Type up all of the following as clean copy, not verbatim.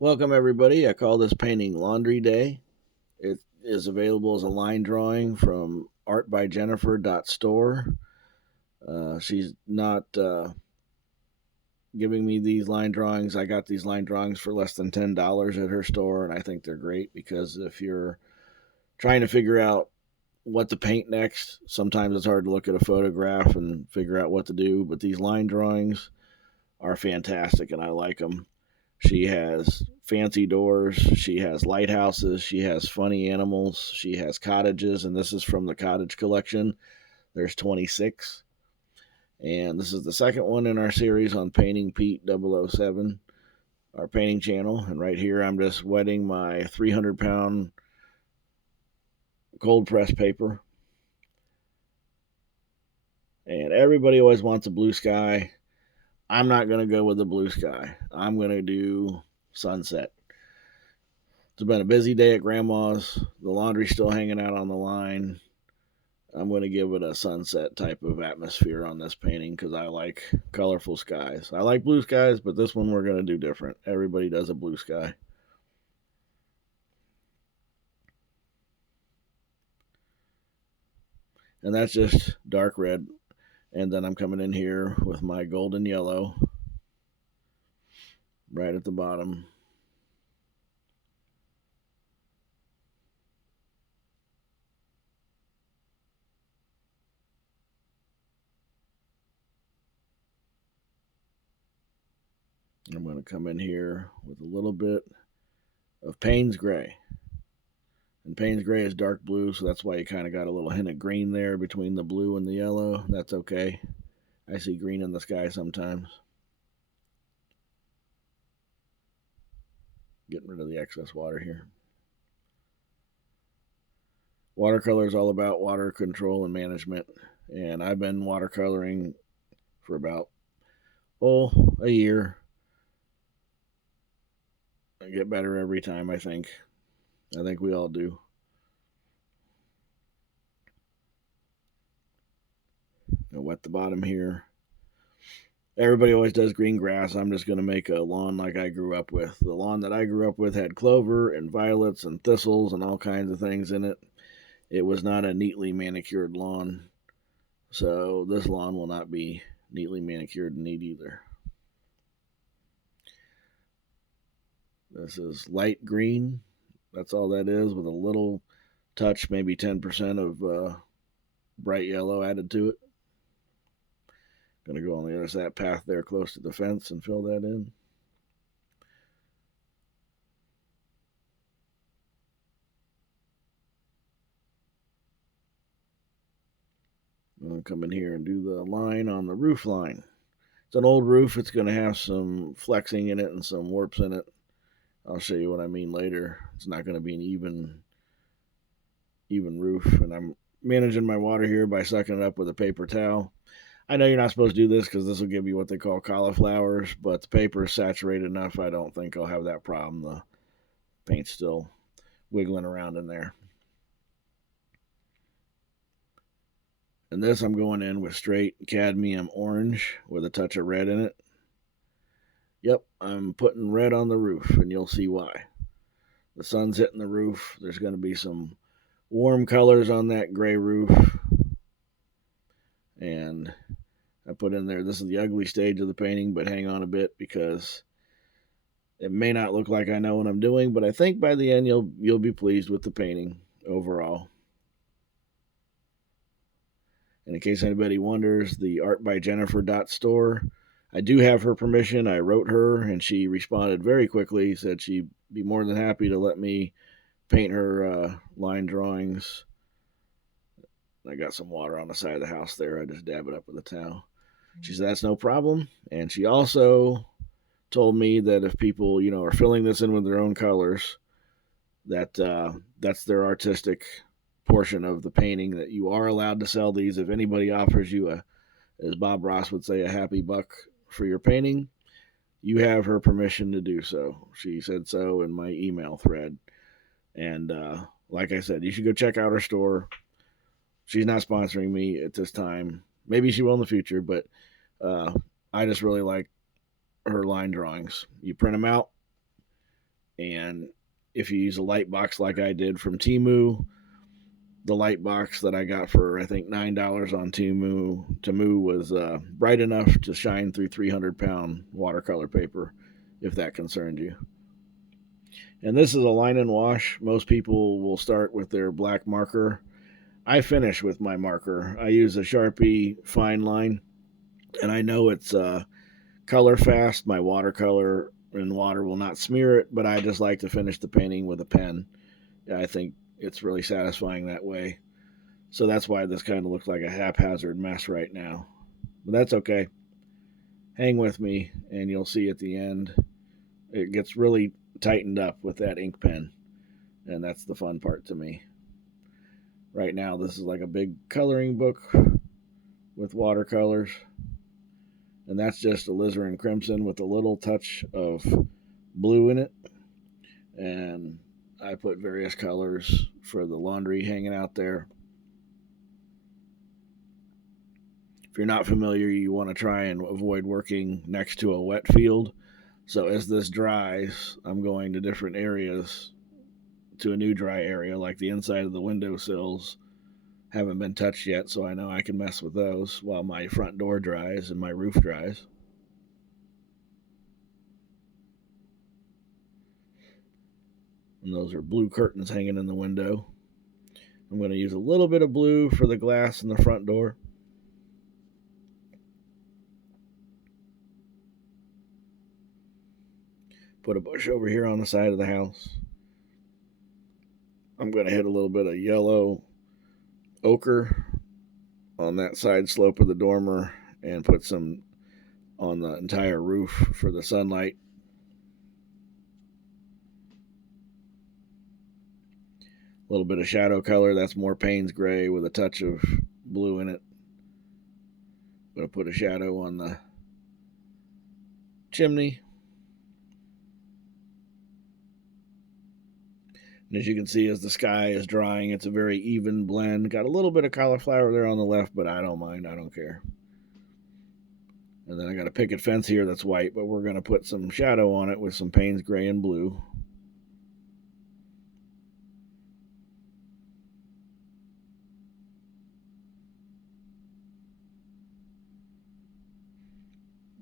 Welcome, everybody. I call this painting Laundry Day. It is available as a line drawing from artbyjennifer.store. She's not giving me these line drawings. I got these line drawings for less than $10 at her store, and I think they're great because if you're trying to figure out what to paint next, sometimes it's hard to look at a photograph and figure out what to do, but these line drawings are fantastic, and I like them. She has fancy doors. She has lighthouses. She has funny animals. She has cottages, and this is from the Cottage collection. There's 26. And this is the second one in our series on Painting Pete 007, our painting channel. And right here, I'm just wetting my 300-pound cold press paper. And everybody always wants a blue sky. I'm not going to go with the blue sky. I'm going to do sunset. It's been a busy day at Grandma's. The laundry's still hanging out on the line. I'm going to give it a sunset type of atmosphere on this painting because I like colorful skies. I like blue skies, but this one we're going to do different. Everybody does a blue sky. And that's just dark red. And then I'm coming in here with my golden yellow right at the bottom. I'm going to come in here with a little bit of Payne's Gray. And Payne's Gray is dark blue, so that's why you kind of got a little hint of green there between the blue and the yellow. That's okay. I see green in the sky sometimes. Getting rid of the excess water here. Watercolor is all about water control and management. And I've been watercoloring for about, a year. I get better every time, I think. I think we all do. I'll wet the bottom here. Everybody always does green grass. I'm just going to make a lawn like I grew up with. The lawn that I grew up with had clover and violets and thistles and all kinds of things in it. It was not a neatly manicured lawn. So this lawn will not be neatly manicured and neat either. This is light green. That's all that is, with a little touch, maybe 10% of bright yellow added to it. Going to go on the other side path there close to the fence and fill that in. I'm going to come in here and do the line on the roof line. It's an old roof. It's going to have some flexing in it and some warps in it. I'll show you what I mean later. It's not going to be an even roof. And I'm managing my water here by sucking it up with a paper towel. I know you're not supposed to do this because this will give you what they call cauliflowers, but the paper is saturated enough. I don't think I'll have that problem. The paint's still wiggling around in there. And this I'm going in with straight cadmium orange with a touch of red in it. Yep, I'm putting red on the roof, and you'll see why. The sun's hitting the roof. There's going to be some warm colors on that gray roof. And I put in there, this is the ugly stage of the painting, but hang on a bit because it may not look like I know what I'm doing, but I think by the end you'll be pleased with the painting overall. And in case anybody wonders, the artbyjennifer.store, I do have her permission. I wrote her, and she responded very quickly, said she'd be more than happy to let me paint her line drawings. I got some water on the side of the house there. I just dab it up with a towel. She said that's no problem. And she also told me that if people, are filling this in with their own colors, that that's their artistic portion of the painting, that you are allowed to sell these. If anybody offers you as Bob Ross would say, a happy buck for your painting, you have her permission to do so. She said so in my email thread. And like I said, you should go check out her store. She's not sponsoring me at this time. Maybe she will in the future, but I just really like her line drawings. You print them out, And if you use a light box like I did from Temu, the light box that I got for I think $9 on Temu was bright enough to shine through 300-pound watercolor paper, if that concerned you. And this is a line and wash. Most people will start with their black marker. I finish with my marker. I use a Sharpie fine line, and I know it's color fast. My watercolor and water will not smear it, but I just like to finish the painting with a pen. I think it's really satisfying that way. So that's why this kind of looks like a haphazard mess right now. But that's okay. Hang with me, and you'll see at the end, it gets really tightened up with that ink pen. And that's the fun part to me. Right now, this is like a big coloring book with watercolors. And that's just alizarin crimson with a little touch of blue in it. And I put various colors for the laundry hanging out there. If you're not familiar, you want to try and avoid working next to a wet field. So as this dries, I'm going to different areas to a new dry area, like the inside of the windowsills haven't been touched yet, so I know I can mess with those while my front door dries and my roof dries. And those are blue curtains hanging in the window. I'm going to use a little bit of blue for the glass in the front door. Put a bush over here on the side of the house. I'm going to hit a little bit of yellow ochre on that side slope of the dormer and put some on the entire roof for the sunlight. A little bit of shadow color, that's more Payne's gray with a touch of blue in it. I'm going to put a shadow on the chimney. And as you can see, as the sky is drying, it's a very even blend. Got a little bit of cauliflower there on the left, but I don't mind. I don't care. And then I got a picket fence here that's white, but we're going to put some shadow on it with some Payne's gray and blue.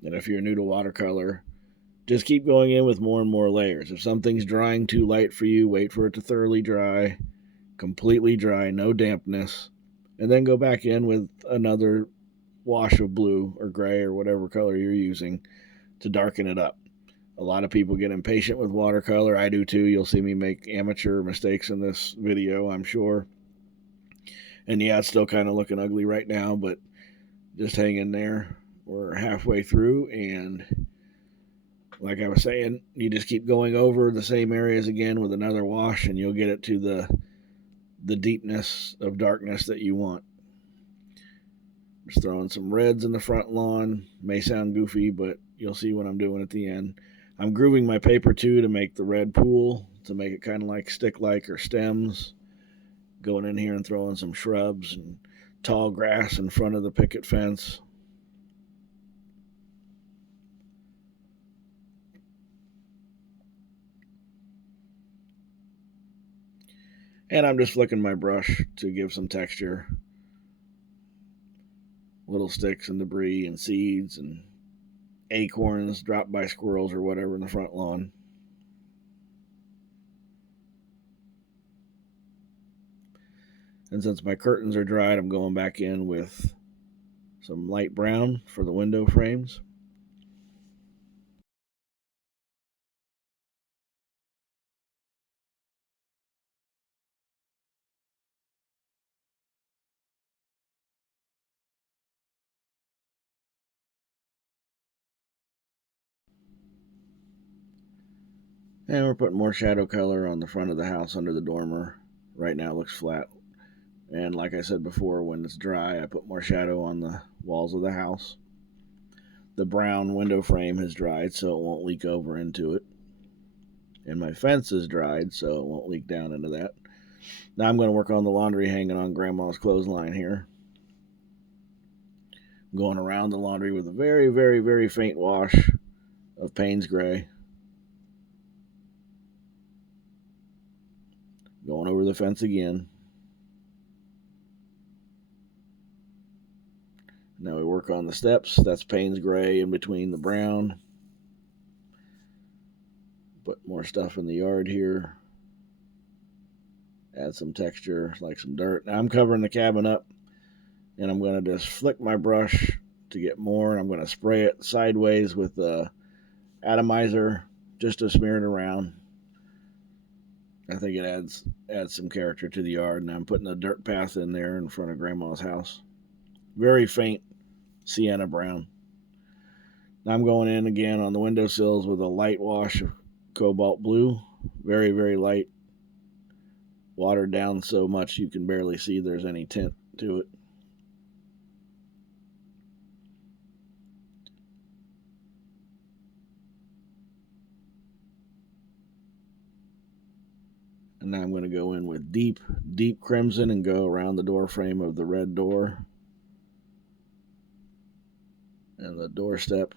And if you're new to watercolor, just keep going in with more and more layers. If something's drying too light for you, wait for it to thoroughly dry, completely dry, no dampness, and then go back in with another wash of blue or gray or whatever color you're using to darken it up. A lot of people get impatient with watercolor. I do too. You'll see me make amateur mistakes in this video, I'm sure. And yeah, it's still kind of looking ugly right now, but just hang in there. We're halfway through, and like I was saying, you just keep going over the same areas again with another wash, and you'll get it to the deepness of darkness that you want. Just throwing some reds in the front lawn. May sound goofy, but you'll see what I'm doing at the end. I'm grooving my paper too to make the red pool, to make it kind of like stick-like or stems. Going in here and throwing some shrubs and tall grass in front of the picket fence. And I'm just flicking my brush to give some texture. Little sticks and debris and seeds and acorns dropped by squirrels or whatever in the front lawn. And since my curtains are dried, I'm going back in with some light brown for the window frames. And we're putting more shadow color on the front of the house under the dormer. Right now it looks flat. And like I said before, when it's dry, I put more shadow on the walls of the house. The brown window frame has dried, so it won't leak over into it. And my fence is dried, so it won't leak down into that. Now I'm going to work on the laundry hanging on Grandma's clothesline here. I'm going around the laundry with a very, very, very faint wash of Payne's gray. Going over the fence again. Now we work on the steps. That's Payne's gray in between the brown. Put more stuff in the yard here. Add some texture, like some dirt. Now I'm covering the cabin up, and I'm going to just flick my brush to get more, and I'm going to spray it sideways with the atomizer just to smear it around. I think it adds some character to the yard, and I'm putting a dirt path in there in front of Grandma's house. Very faint sienna brown. Now I'm going in again on the windowsills with a light wash of cobalt blue. Very, very light. Watered down so much you can barely see there's any tint to it. And now I'm going to go in with deep, deep crimson and go around the door frame of the red door and the doorstep.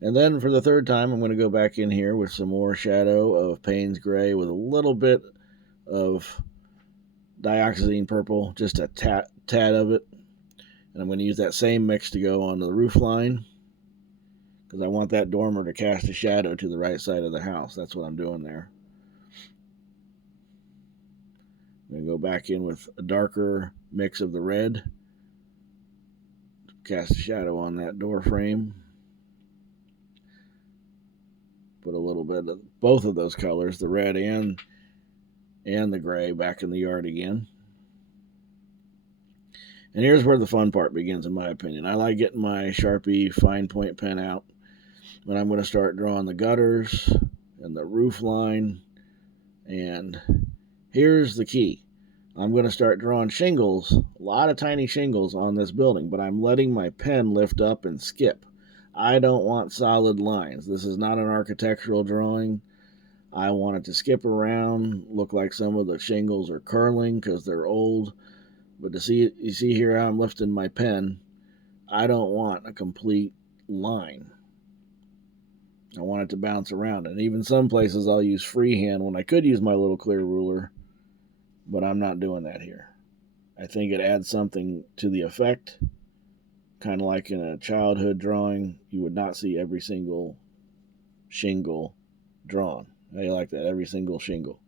And then for the third time, I'm going to go back in here with some more shadow of Payne's gray with a little bit of dioxazine purple, just a tad of it. And I'm going to use that same mix to go on the roof line because I want that dormer to cast a shadow to the right side of the house. That's what I'm doing there. I'm going to go back in with a darker mix of the red, cast a shadow on that door frame. Put a little bit of both of those colors, the red and the gray, back in the yard again. And here's where the fun part begins, in my opinion. I like getting my Sharpie fine point pen out when I'm going to start drawing the gutters and the roof line. And here's the key. I'm going to start drawing shingles, a lot of tiny shingles on this building, but I'm letting my pen lift up and skip. I don't want solid lines. This is not an architectural drawing. I want it to skip around, look like some of the shingles are curling because they're old. But you see here how I'm lifting my pen. I don't want a complete line. I want it to bounce around. And even some places I'll use freehand when I could use my little clear ruler, but I'm not doing that here. I think it adds something to the effect. Kind of like in a childhood drawing, you would not see every single shingle drawn. I like that, every single shingle.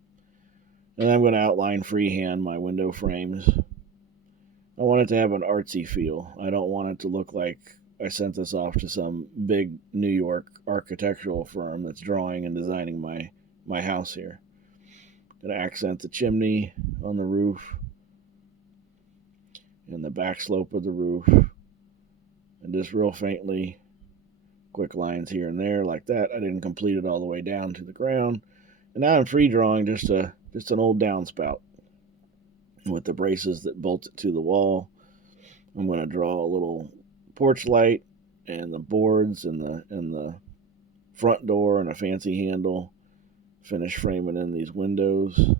And I'm going to outline freehand my window frames. I want it to have an artsy feel. I don't want it to look like I sent this off to some big New York architectural firm that's drawing and designing my house here. Going to accent the chimney on the roof and the back slope of the roof. And just real faintly, quick lines here and there like that. I didn't complete it all the way down to the ground. And now I'm free drawing just an old downspout with the braces that bolt it to the wall. I'm going to draw a little porch light and the boards and the front door and a fancy handle. Finish framing in these windows.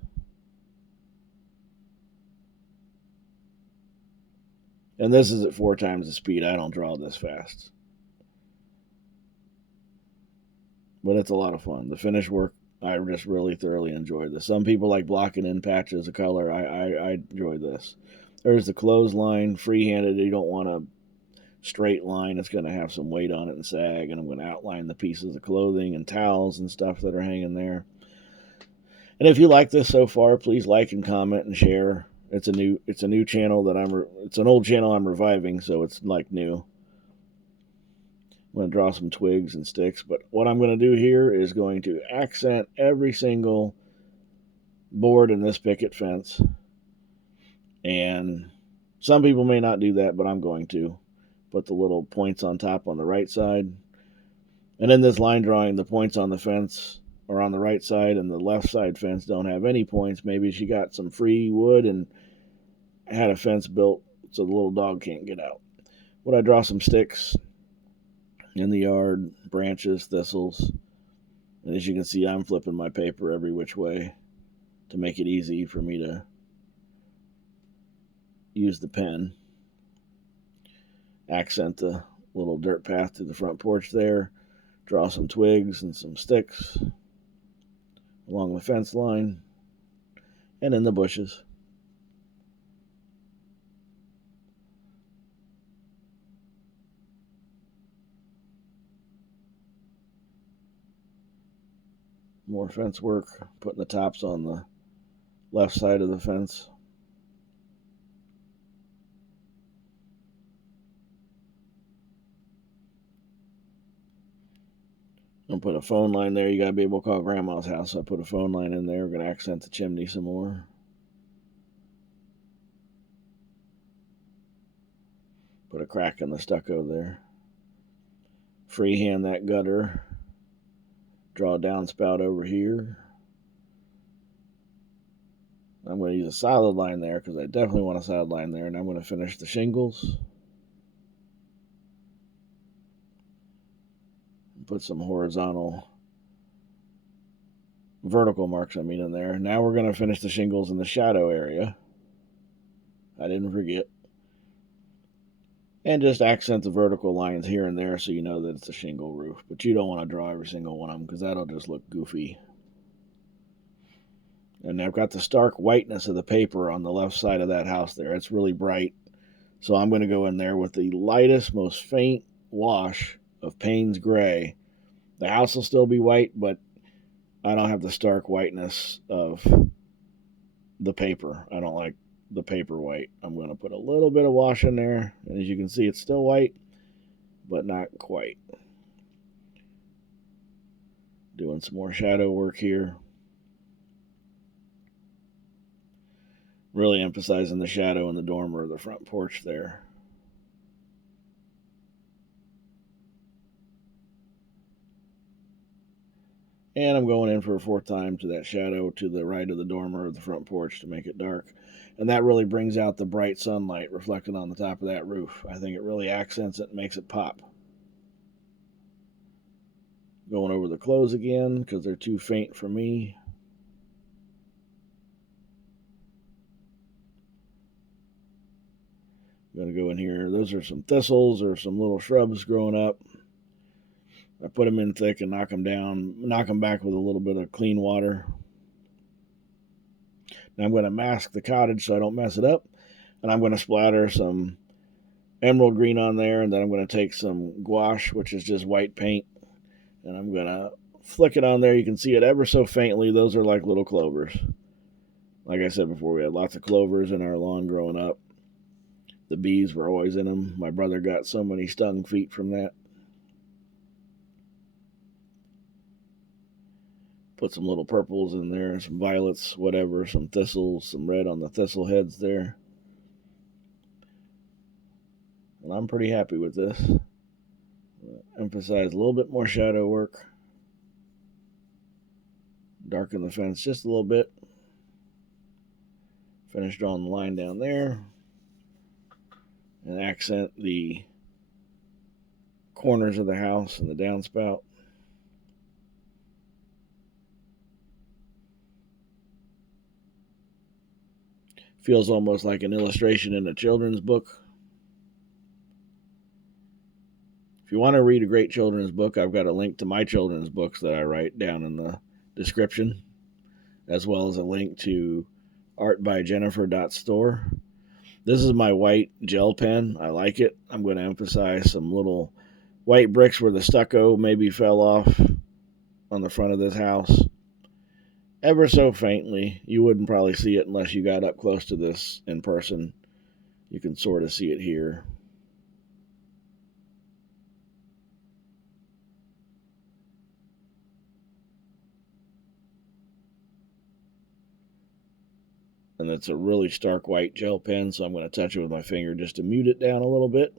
And this is at 4 times the speed. I don't draw this fast. But it's a lot of fun. The finished work, I just really thoroughly enjoyed this. Some people like blocking in patches of color. I enjoy this. There's the clothesline, freehanded. You don't want a straight line. It's going to have some weight on it and sag. And I'm going to outline the pieces of clothing and towels and stuff that are hanging there. And if you like this so far, please like and comment and share. It's a new channel that it's an old channel I'm reviving, so it's like new. I'm going to draw some twigs and sticks, but what I'm going to do here is going to accent every single board in this picket fence. And some people may not do that, but I'm going to put the little points on top on the right side. And in this line drawing, the points on the fence are on the right side, and the left side fence don't have any points. Maybe she got some free wood and had a fence built so the little dog can't get out. Would I draw some sticks in the yard, branches, thistles? And as you can see, I'm flipping my paper every which way to make it easy for me to use the pen. Accent the little dirt path to the front porch there. Draw some twigs and some sticks along the fence line and in the bushes. More fence work, putting the tops on the left side of the fence. I'll put a phone line there. You gotta be able to call Grandma's house. So I put a phone line in there. We're gonna accent the chimney some more. Put a crack in the stucco there. Freehand that gutter. Draw a downspout over here. I'm going to use a solid line there because I definitely want a solid line there. And I'm going to finish the shingles. Put some vertical marks in there. Now we're going to finish the shingles in the shadow area. I didn't forget. And just accent the vertical lines here and there so you know that it's a shingle roof. But you don't want to draw every single one of them because that'll just look goofy. And I've got the stark whiteness of the paper on the left side of that house there. It's really bright. So I'm going to go in there with the lightest, most faint wash of Payne's Gray. The house will still be white, but I don't have the stark whiteness of the paper. I don't like the paper white. I'm going to put a little bit of wash in there. And as you can see, it's still white, but not quite. Doing some more shadow work here. Really emphasizing the shadow in the dormer of the front porch there. And I'm going in for a fourth time to that shadow to the right of the dormer of the front porch to make it dark. And that really brings out the bright sunlight reflected on the top of that roof. I think it really accents it and makes it pop. Going over the clothes again because they're too faint for me. I'm going to go in here. Those are some thistles or some little shrubs growing up. I put them in thick and knock them down, knock them back with a little bit of clean water. Now I'm going to mask the cottage so I don't mess it up. And I'm going to splatter some emerald green on there. And then I'm going to take some gouache, which is just white paint. And I'm going to flick it on there. You can see it ever so faintly. Those are like little clovers. Like I said before, we had lots of clovers in our lawn growing up. The bees were always in them. My brother got so many stung feet from that. Put some little purples in there, some violets, whatever, some thistles, some red on the thistle heads there. And I'm pretty happy with this. Emphasize a little bit more shadow work. Darken the fence just a little bit. Finish drawing the line down there. And accent the corners of the house and the downspout. Feels almost like an illustration in a children's book. If you want to read a great children's book, I've got a link to my children's books that I write down in the description, as well as a link to artbyjennifer.store. This is my white gel pen. I like it. I'm going to emphasize some little white bricks where the stucco maybe fell off on the front of this house. Ever so faintly. You wouldn't probably see it unless you got up close to this in person. You can sort of see it here. And it's a really stark white gel pen, so I'm going to touch it with my finger just to mute it down a little bit.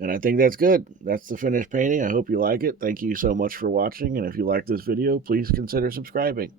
And I think that's good. That's the finished painting. I hope you like it. Thank you so much for watching. And if you like this video, please consider subscribing.